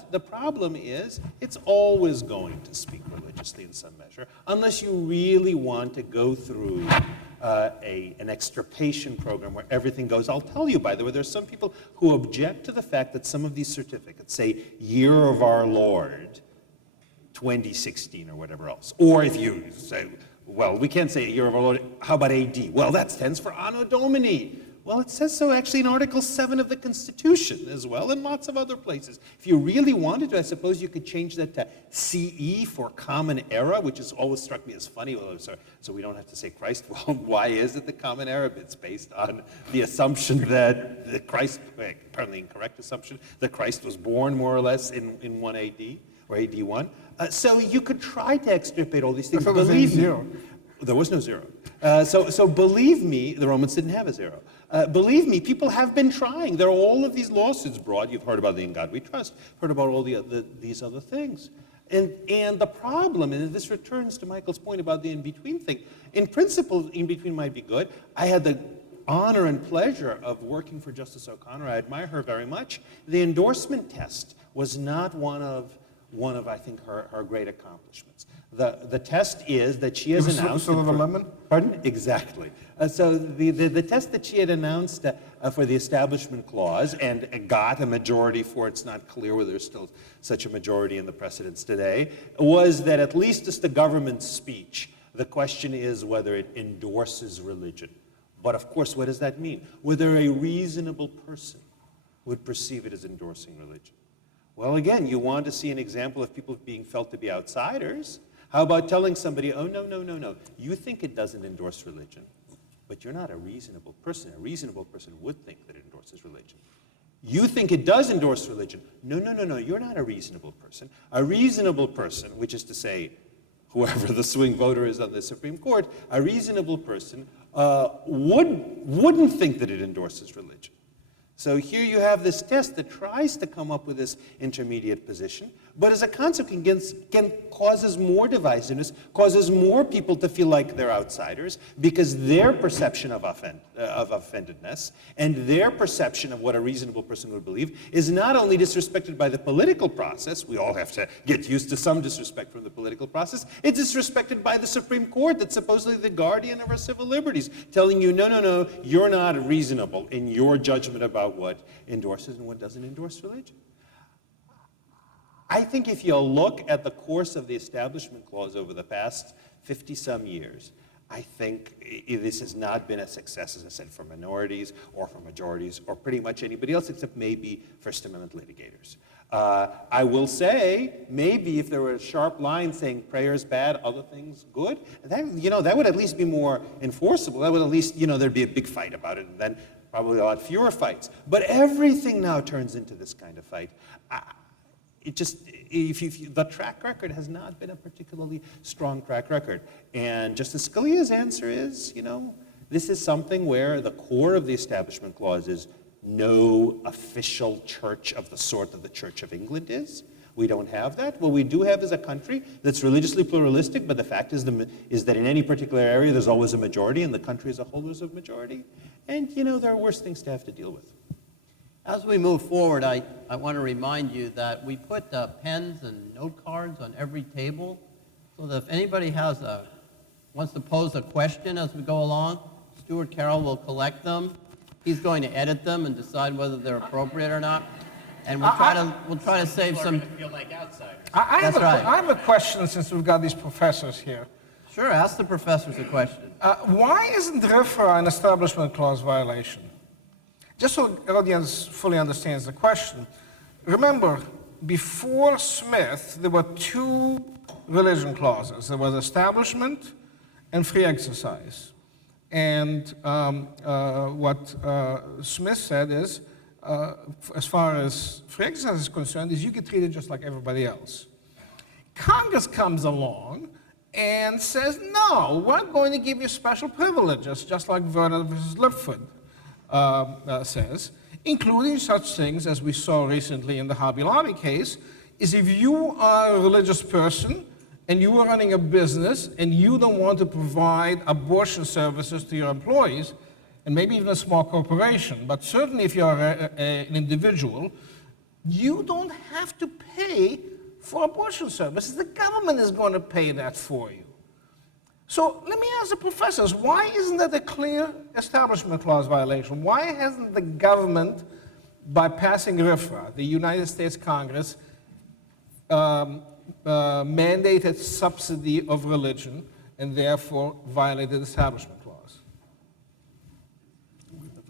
But the problem is, it's always going to speak religiously in some measure, unless you really want to go through an extirpation program where everything goes. I'll tell you, by the way, there's some people who object to the fact that some of these certificates say Year of Our Lord 2016 or whatever else. Or if you say, well, we can't say Year of Our Lord, how about AD? Well, that stands for Anno Domini. Well, it says so actually in Article 7 of the Constitution as well, and lots of other places. If you really wanted to, I suppose you could change that to CE for Common Era, which has always struck me as funny. Well, so we don't have to say Christ. Well, why is it the Common Era? It's based on the assumption that the Christ, apparently incorrect assumption, that Christ was born more or less in 1 AD, or AD 1. So you could try to extirpate all these things. Believe me. There was no zero. So believe me, the Romans didn't have a zero. Believe me, people have been trying. There are all of these lawsuits brought. You've heard about the In God We Trust, heard about all these other things. And the problem, and this returns to Michael's point about the in-between thing, in principle, in-between might be good. I had the honor and pleasure of working for Justice O'Connor. I admire her very much. The endorsement test was not one of I think, her great accomplishments. The test is that she has announced... Sullivan Lemon? Pardon? Exactly. So the test that she had announced for the Establishment Clause and got a majority for, it's not clear whether there's still such a majority in the precedents today, was that at least as the government's speech, the question is whether it endorses religion. But of course, what does that mean? Whether a reasonable person would perceive it as endorsing religion. Well, again, you want to see an example of people being felt to be outsiders. How about telling somebody, oh, no, you think it doesn't endorse religion, but you're not a reasonable person. A reasonable person would think that it endorses religion. You think it does endorse religion. No, you're not a reasonable person. A reasonable person, which is to say, whoever the swing voter is on the Supreme Court, a reasonable person wouldn't think that it endorses religion. So here you have this test that tries to come up with this intermediate position, but as a consequence causes more divisiveness, causes more people to feel like they're outsiders because their perception of offendedness and their perception of what a reasonable person would believe is not only disrespected by the political process, we all have to get used to some disrespect from the political process, it's disrespected by the Supreme Court that's supposedly the guardian of our civil liberties, telling you, no, you're not reasonable in your judgment about what endorses and what doesn't endorse religion. I think if you look at the course of the Establishment Clause over the past 50-some years, I think this has not been a success, as I said, for minorities or for majorities or pretty much anybody else except maybe First Amendment litigators. I will say, maybe if there were a sharp line saying prayer is bad, other things good, that would at least be more enforceable. That would at least, there'd be a big fight about it, and then probably a lot fewer fights. But everything now turns into this kind of fight. The track record has not been a particularly strong track record. And Justice Scalia's answer is, this is something where the core of the Establishment Clause is no official church of the sort that the Church of England is. We don't have that. What we do have is a country that's religiously pluralistic, but the fact is that in any particular area there's always a majority, and the country as a whole is a majority. And, there are worse things to have to deal with. As we move forward, I want to remind you that we put pens and note cards on every table so that if anybody wants to pose a question as we go along, Stuart Carroll will collect them. He's going to edit them and decide whether they're appropriate or not. And we'll try to save some. Feel like outsiders. I have a question since we've got these professors here. Sure, ask the professors a question. Why isn't RFRA an Establishment Clause violation? Just so the audience fully understands the question, remember, before Smith, there were two religion clauses. There was establishment and free exercise. And what Smith said is, as far as free exercise is concerned, is you get treated just like everybody else. Congress comes along and says, no, we're going to give you special privileges, just like Vernon versus Lipford says, including such things as we saw recently in the Hobby Lobby case, is if you are a religious person and you are running a business and you don't want to provide abortion services to your employees, and maybe even a small corporation, but certainly if you are an individual, you don't have to pay for abortion services. The government is going to pay that for you. So let me ask the professors, why isn't that a clear Establishment Clause violation? Why hasn't the government, by passing RFRA, the United States Congress, mandated subsidy of religion and therefore violated the Establishment Clause?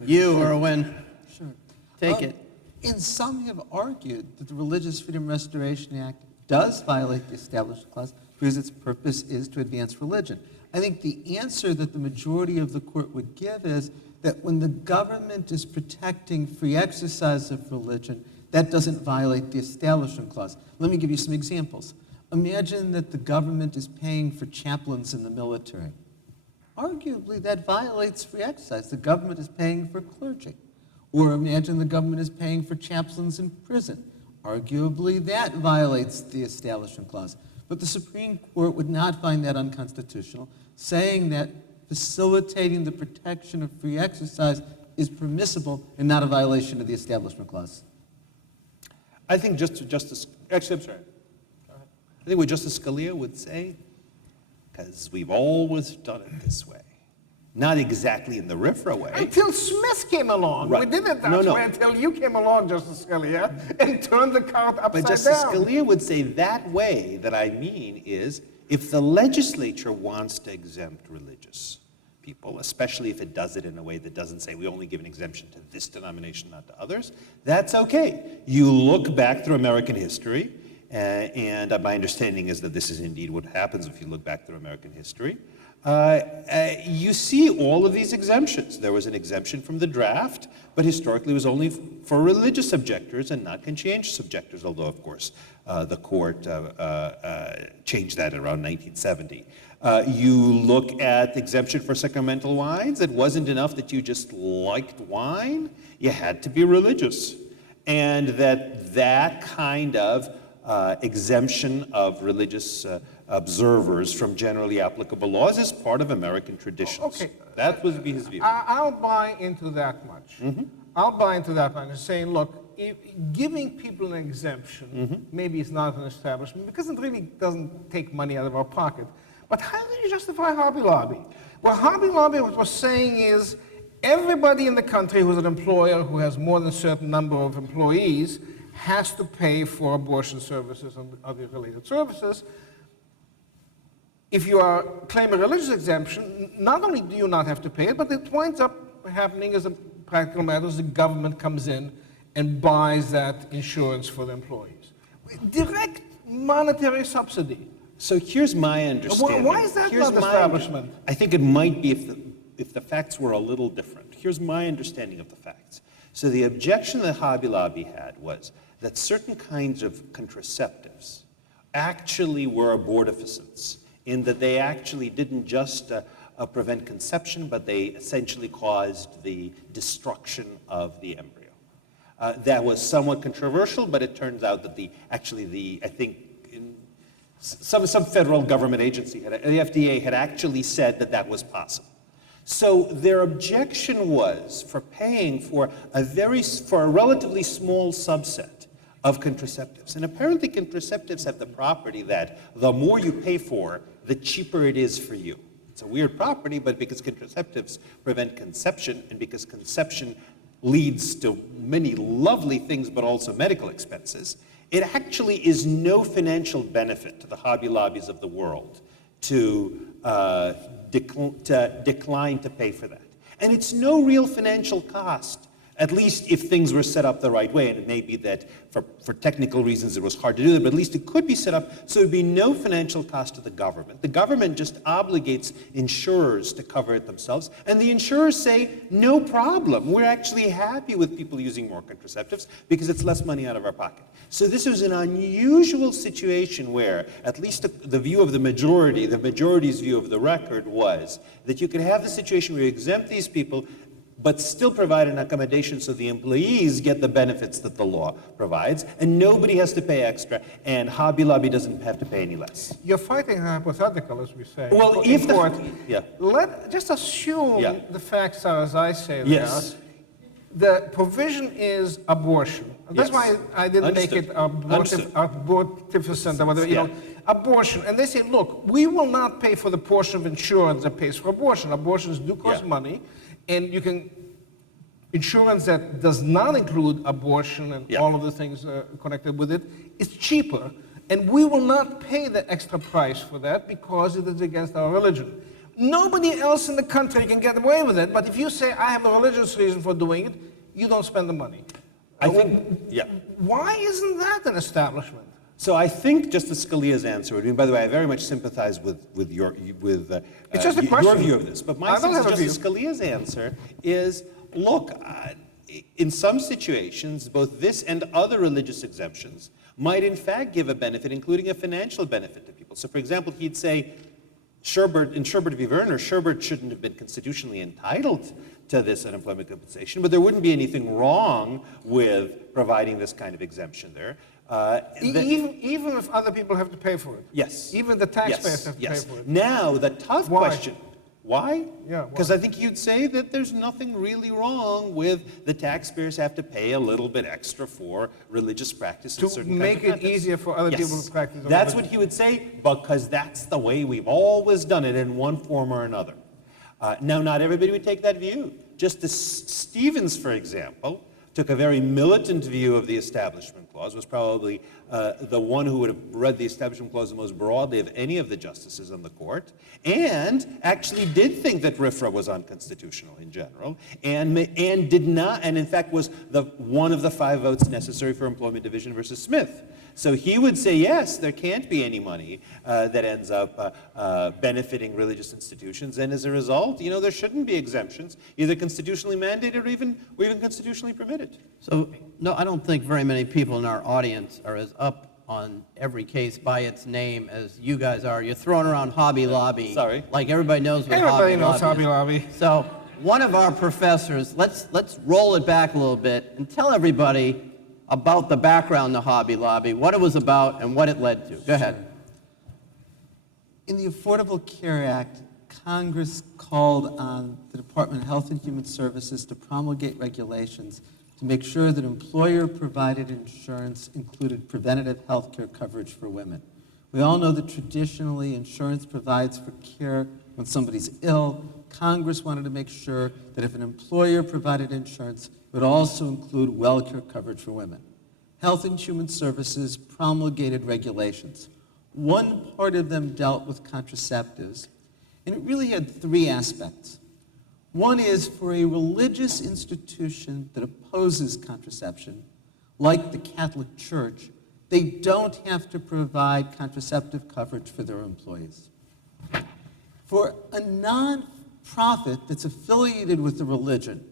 You, Erwin, Sure. take it. And some have argued that the Religious Freedom Restoration Act does violate the Establishment Clause because its purpose is to advance religion. I think the answer that the majority of the court would give is that when the government is protecting free exercise of religion, that doesn't violate the Establishment Clause. Let me give you some examples. Imagine that the government is paying for chaplains in the military. Arguably, that violates free exercise. The government is paying for clergy. Or imagine the government is paying for chaplains in prison. Arguably, that violates the Establishment Clause. But the Supreme Court would not find that unconstitutional, saying that facilitating the protection of free exercise is permissible and not a violation of the Establishment Clause. I think actually, I'm sorry. I think what Justice Scalia would say, because we've always done it this way. Not exactly in the RFRA way. Until Smith came along. Right. We did it that No, no. way until you came along, Justice Scalia, and turned the cart upside But Justice down. Scalia would say that way that I mean is if the legislature wants to exempt religious people, especially if it does it in a way that doesn't say we only give an exemption to this denomination, not to others, that's okay. You look back through American history, and my understanding is that this is indeed what happens if you look back through American history. You see all of these exemptions. There was an exemption from the draft, but historically it was only for religious objectors and not conscientious objectors, although, of course, the court changed that around 1970. You look at the exemption for sacramental wines. It wasn't enough that you just liked wine. You had to be religious. And that kind of exemption of religious observers from generally applicable laws is part of American traditions. Okay. That would be his view. I'll buy into that much. I'll buy into that much and saying, look, giving people an exemption, maybe it's not an establishment, because it really doesn't take money out of our pocket. But how do you justify Hobby Lobby? What Hobby Lobby was saying is everybody in the country who's an employer who has more than a certain number of employees has to pay for abortion services and other related services. If you claim a religious exemption, not only do you not have to pay it, but it winds up happening as a practical matter, the government comes in and buys that insurance for the employees. Direct monetary subsidy. So here's my understanding. Why is that Here's not my- establishment? I think it might be if the facts were a little different. Here's my understanding of the facts. So the objection that Hobby Lobby had was that certain kinds of contraceptives actually were abortifacients, in that they actually didn't just prevent conception, but they essentially caused the destruction of the embryo. That was somewhat controversial, but it turns out that I think some federal government agency, the FDA, had actually said that that was possible. So their objection was for paying for a relatively small subset of contraceptives. And apparently contraceptives have the property that the more you pay for, the cheaper it is for you. It's a weird property, but because contraceptives prevent conception, and because conception leads to many lovely things, but also medical expenses, it actually is no financial benefit to the Hobby Lobbies of the world to decline to pay for that. And it's no real financial cost, at least if things were set up the right way. And it may be that for technical reasons it was hard to do that, but at least it could be set up so there'd be no financial cost to the government. The government just obligates insurers to cover it themselves, and the insurers say, no problem, we're actually happy with people using more contraceptives because it's less money out of our pocket. So this was an unusual situation where, at least the view of the majority's view of the record was that you could have the situation where you exempt these people, but still provide an accommodation so the employees get the benefits that the law provides, and nobody has to pay extra, and Hobby Lobby doesn't have to pay any less. You're fighting a hypothetical, as we say. Well, in if court. yeah. Just assume Yeah. the facts are as I say they Yes. are. The provision is abortion. That's Yes. why I didn't make it Understood. abortifacient or whatever, Yeah. abortion. And they say, look, we will not pay for the portion of insurance that pays for abortion. Abortions do cost Yeah. money, and you can, insurance that does not include abortion and Yeah. all of the things connected with it is cheaper. And we will not pay the extra price for that because it is against our religion. Nobody else in the country can get away with it, but if you say, I have a religious reason for doing it, you don't spend the money. I think, yeah. Why isn't that an establishment? So I think Justice Scalia's answer would be, and by the way, I very much sympathize with your It's just a your question. view of this. But my I don't sense of have a Justice Scalia's answer is, look, in some situations, both this and other religious exemptions might in fact give a benefit, including a financial benefit to people. So for example, he'd say, in Sherbert v. Werner, Sherbert shouldn't have been constitutionally entitled to this unemployment compensation, but there wouldn't be anything wrong with providing this kind of exemption there. Even if other people have to pay for it? Yes. Even the taxpayers Yes, have to yes. pay for it? Now, the tough Why? question, why? Yeah, why? Because I think you'd say that there's nothing really wrong with the taxpayers have to pay a little bit extra for religious practice in To certain make kinds of it contexts. easier for other people Yes. to practice their That's religion. what he would say, because that's the way we've always done it in one form or another. Now, not everybody would take that view. Justice Stevens, for example, took a very militant view of the Establishment Clause, was probably the one who would have read the Establishment Clause the most broadly of any of the justices on the court, and actually did think that RFRA was unconstitutional in general, and did not, and in fact was one of the 5 votes necessary for Employment Division versus Smith. So he would say, yes, there can't be any money that ends up benefiting religious institutions, and as a result, there shouldn't be exemptions, either constitutionally mandated or even constitutionally permitted. So, no, I don't think very many people in our audience are as up on every case by its name as you guys are. You're throwing around Hobby Lobby. Sorry. Like everybody knows what Everybody Hobby knows Lobby Hobby is. Lobby. So, one of our professors, let's roll it back a little bit and tell everybody about the background to Hobby Lobby, what it was about, and what it led to. Go ahead. In the Affordable Care Act, Congress called on the Department of Health and Human Services to promulgate regulations to make sure that employer-provided insurance included preventative health care coverage for women. We all know that traditionally insurance provides for care when somebody's ill. Congress wanted to make sure that if an employer provided insurance, it would also include well care coverage for women. Health and Human Services promulgated regulations. One part of them dealt with contraceptives, and it really had 3 aspects. One is for a religious institution that opposes contraception, like the Catholic Church, they don't have to provide contraceptive coverage for their employees. For a non-profit that's affiliated with a religion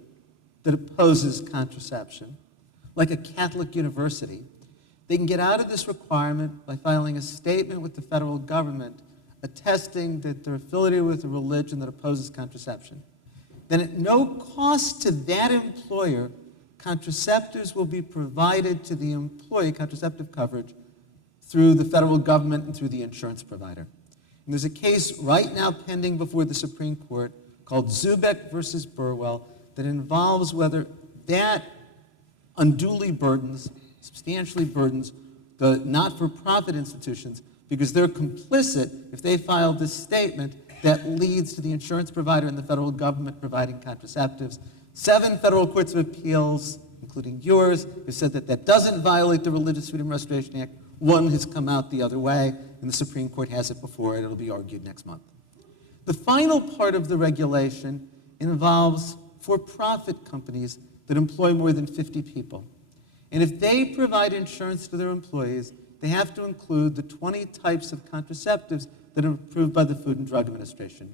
that opposes contraception, like a Catholic university, they can get out of this requirement by filing a statement with the federal government attesting that they're affiliated with a religion that opposes contraception. Then at no cost to that employer, contraceptives will be provided to the employee, contraceptive coverage, through the federal government and through the insurance provider. And there's a case right now pending before the Supreme Court called Zubek versus Burwell that involves whether that unduly burdens, substantially burdens, the not-for-profit institutions because they're complicit if they file this statement that leads to the insurance provider and the federal government providing contraceptives. 7 federal courts of appeals, including yours, have said that that doesn't violate the Religious Freedom Restoration Act. 1 has come out the other way, and the Supreme Court has it before it. It'll be argued next month. The final part of the regulation involves for-profit companies that employ more than 50 people. And if they provide insurance to their employees, they have to include the 20 types of contraceptives that are approved by the Food and Drug Administration.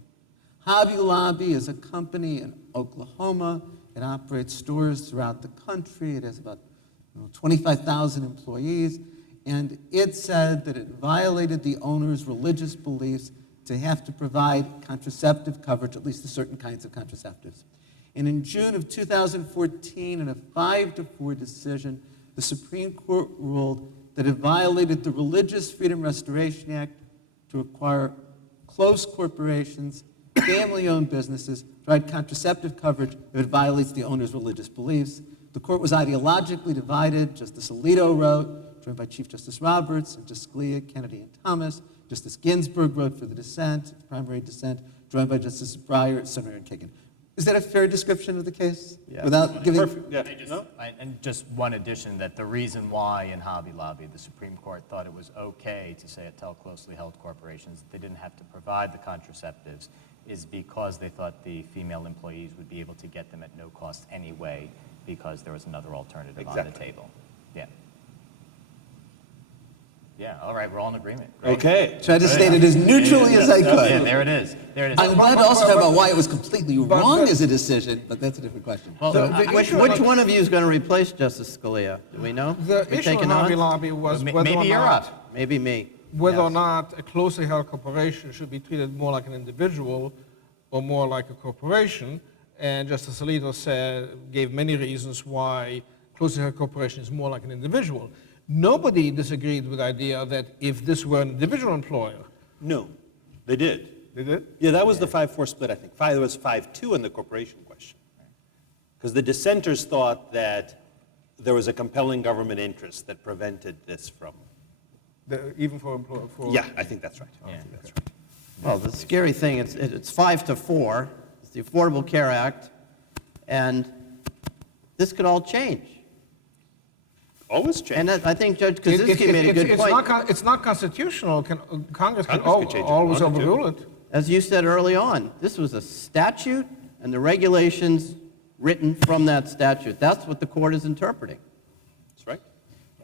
Hobby Lobby is a company in Oklahoma. It operates stores throughout the country. It has about 25,000 employees. And it said that it violated the owner's religious beliefs to have to provide contraceptive coverage, at least to certain kinds of contraceptives. And in June of 2014, in a 5-4 decision, the Supreme Court ruled that it violated the Religious Freedom Restoration Act to require close corporations family-owned businesses provide contraceptive coverage if it violates the owner's religious beliefs. The court was ideologically divided. Justice Alito wrote, joined by Chief Justice Roberts, and Justice Scalia, Kennedy, and Thomas. Justice Ginsburg wrote for the dissent, the primary dissent, joined by Justice Breyer, Sotomayor, and Kagan. Is that a fair description of the case? Yeah. Without giving... Perfect, yeah. No? And just one addition, that the reason why in Hobby Lobby the Supreme Court thought it was okay to say tell closely held corporations that they didn't have to provide the contraceptives is because they thought the female employees would be able to get them at no cost anyway because there was another alternative on the Exactly. table. Yeah. Yeah, all right, we're all in agreement. Great. Okay. Tried to state it as neutrally as I Yeah, could. there it is. There it is. I'm glad to also talk about why it was completely wrong as a decision, but that's a different question. Well, So I- which one of you is going to replace Justice Scalia? Do we know? The We issue taking in Hobby on? Lobby was whether maybe or you're not, up. Maybe me. whether or Yes. not a closely held corporation should be treated more like an individual or more like a corporation. And Justice Alito gave many reasons why closely held corporation is more like an individual. Nobody disagreed with the idea that if this were an individual employer, No, they did. they did. Yeah, that was the 5-4 split, I think. It was 5-2 in the corporation question. Because the dissenters thought that there was a compelling government interest that prevented this from. Even for employer. Yeah, I think that's right. Yeah. I think that's right. Well, the scary thing, it's 5-4. It's the Affordable Care Act, and this could all change. Always change. And I think Judge Kaczynski made a good point. It's not constitutional. Congress can Congress could change it if they always wanted to. overrule it. As you said early on, this was a statute and the regulations written from that statute. That's what the court is interpreting. That's right.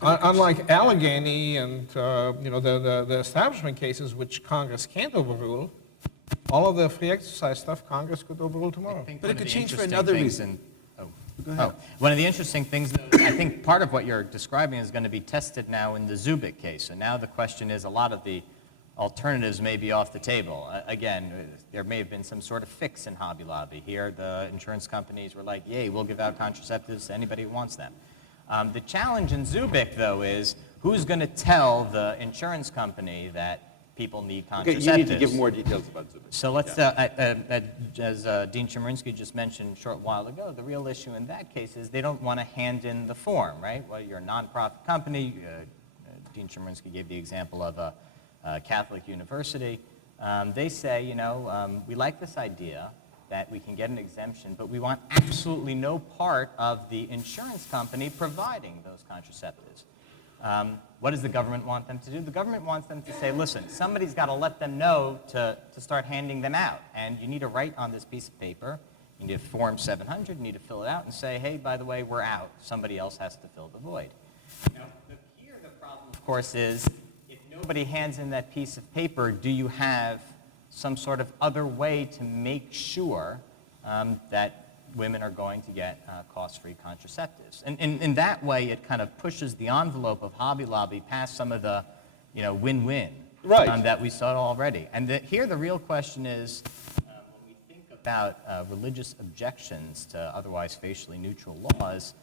Unlike Allegheny and the establishment cases, which Congress can't overrule, all of the free exercise stuff Congress could overrule tomorrow. think But one it of could the change for interesting another things reason. one of the interesting things, though, I think part of what you're describing is going to be tested now in the Zubik case. And now the question is, a lot of the alternatives may be off the table. Again, there may have been some sort of fix in Hobby Lobby. Here, the insurance companies were like, yay, we'll give out contraceptives to anybody who wants them. The challenge in Zubik, though, is who's going to tell the insurance company that people need contraceptives? Okay, you need to give more details about Zubik. So let's, as Dean Chemerinsky just mentioned a short while ago, the real issue in that case is they don't want to hand in the form, right? Well, you're a nonprofit company. Dean Chemerinsky gave the example of a Catholic university. They say, we like this idea that we can get an exemption, but we want absolutely no part of the insurance company providing those contraceptives. What does the government want them to do? The government wants them to say, listen, somebody's got to let them know to start handing them out. And you need to write on this piece of paper, you need to form 700, you need to fill it out and say, hey, by the way, we're out. Somebody else has to fill the void. Now, here the problem, of course, is if nobody hands in that piece of paper, do you have some sort of other way to make sure that women are going to get cost-free contraceptives? And in that way, it kind of pushes the envelope of Hobby Lobby past some of the, win-win Right. that we saw already. And here the real question is, when we think about religious objections to otherwise facially neutral laws,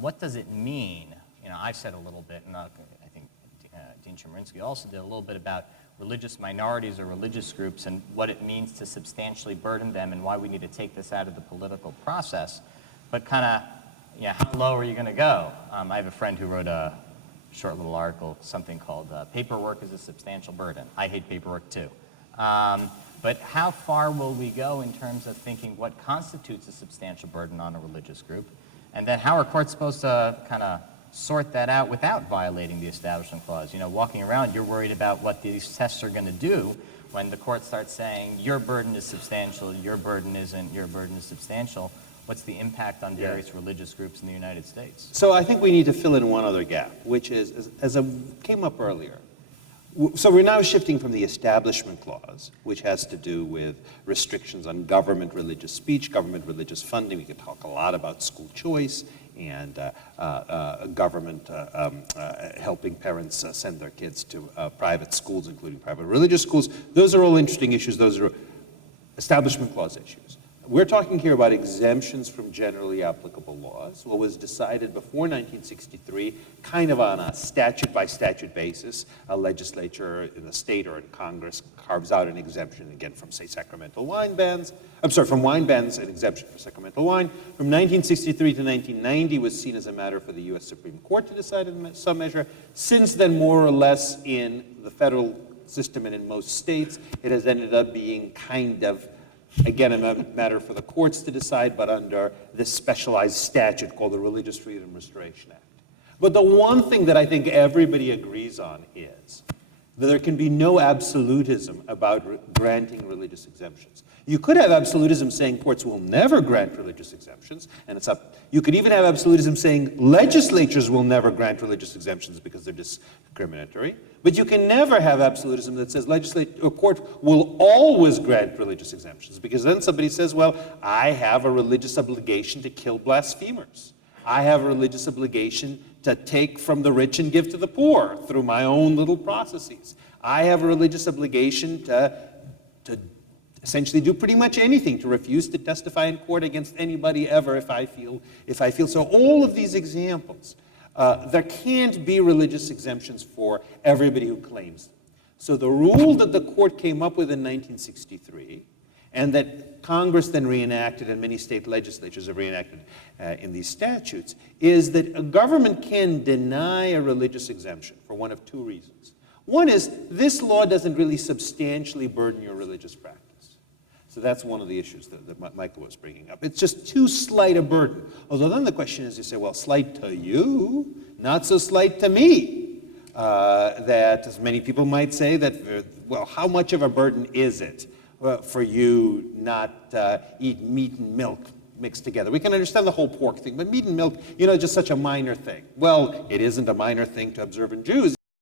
what does it mean? I've said a little bit, and I think Dean Chemerinsky also did a little bit about religious minorities or religious groups and what it means to substantially burden them and why we need to take this out of the political process. But kind of, how low are you going to go? I have a friend who wrote a short little article, something called Paperwork is a Substantial Burden. I hate paperwork too. But how far will we go in terms of thinking what constitutes a substantial burden on a religious group? And then how are courts supposed to kind of sort that out without violating the Establishment Clause? Walking around, you're worried about what these tests are going to do when the court starts saying, your burden is substantial, your burden isn't, your burden is substantial. What's the impact on various religious groups in the United States? So I think we need to fill in one other gap, which is, as came up earlier, so we're now shifting from the Establishment Clause, which has to do with restrictions on government religious speech, government religious funding. We could talk a lot about school choice and government helping parents send their kids to private schools, including private religious schools. Those are all interesting issues. Those are Establishment Clause issues. We're talking here about exemptions from generally applicable laws. What was decided before 1963, kind of on a statute by statute basis, a legislature in the state or in Congress carves out an exemption, again, from, say, sacramental wine bans. I'm sorry, from wine bans, an exemption for sacramental wine. From 1963 to 1990 was seen as a matter for the U.S. Supreme Court to decide in some measure. Since then, more or less in the federal system and in most states, it has ended up being kind of, again, a matter for the courts to decide, but under this specialized statute called the Religious Freedom Restoration Act. But the one thing that I think everybody agrees on is that there can be no absolutism about granting religious exemptions. You could have absolutism saying courts will never grant religious exemptions, and it's up. You could even have absolutism saying legislatures will never grant religious exemptions because they're discriminatory. But you can never have absolutism that says a court will always grant religious exemptions, because then somebody says, well, I have a religious obligation to kill blasphemers. I have a religious obligation to take from the rich and give to the poor through my own little processes. I have a religious obligation to essentially do pretty much anything, to refuse to testify in court against anybody ever if I feel so. All of these examples, there can't be religious exemptions for everybody who claims them. So the rule that the court came up with in 1963, and that Congress then reenacted and many state legislatures have reenacted in these statutes, is that a government can deny a religious exemption for one of two reasons. One is, this law doesn't really substantially burden your religious practice. So that's one of the issues that Michael was bringing up. It's just too slight a burden. Although then the question is, you say, well, slight to you, not so slight to me. That, as many people might say, that, well, how much of a burden is it for you not eat meat and milk mixed together? We can understand the whole pork thing, but meat and milk, just such a minor thing. Well, it isn't a minor thing to observant Jews.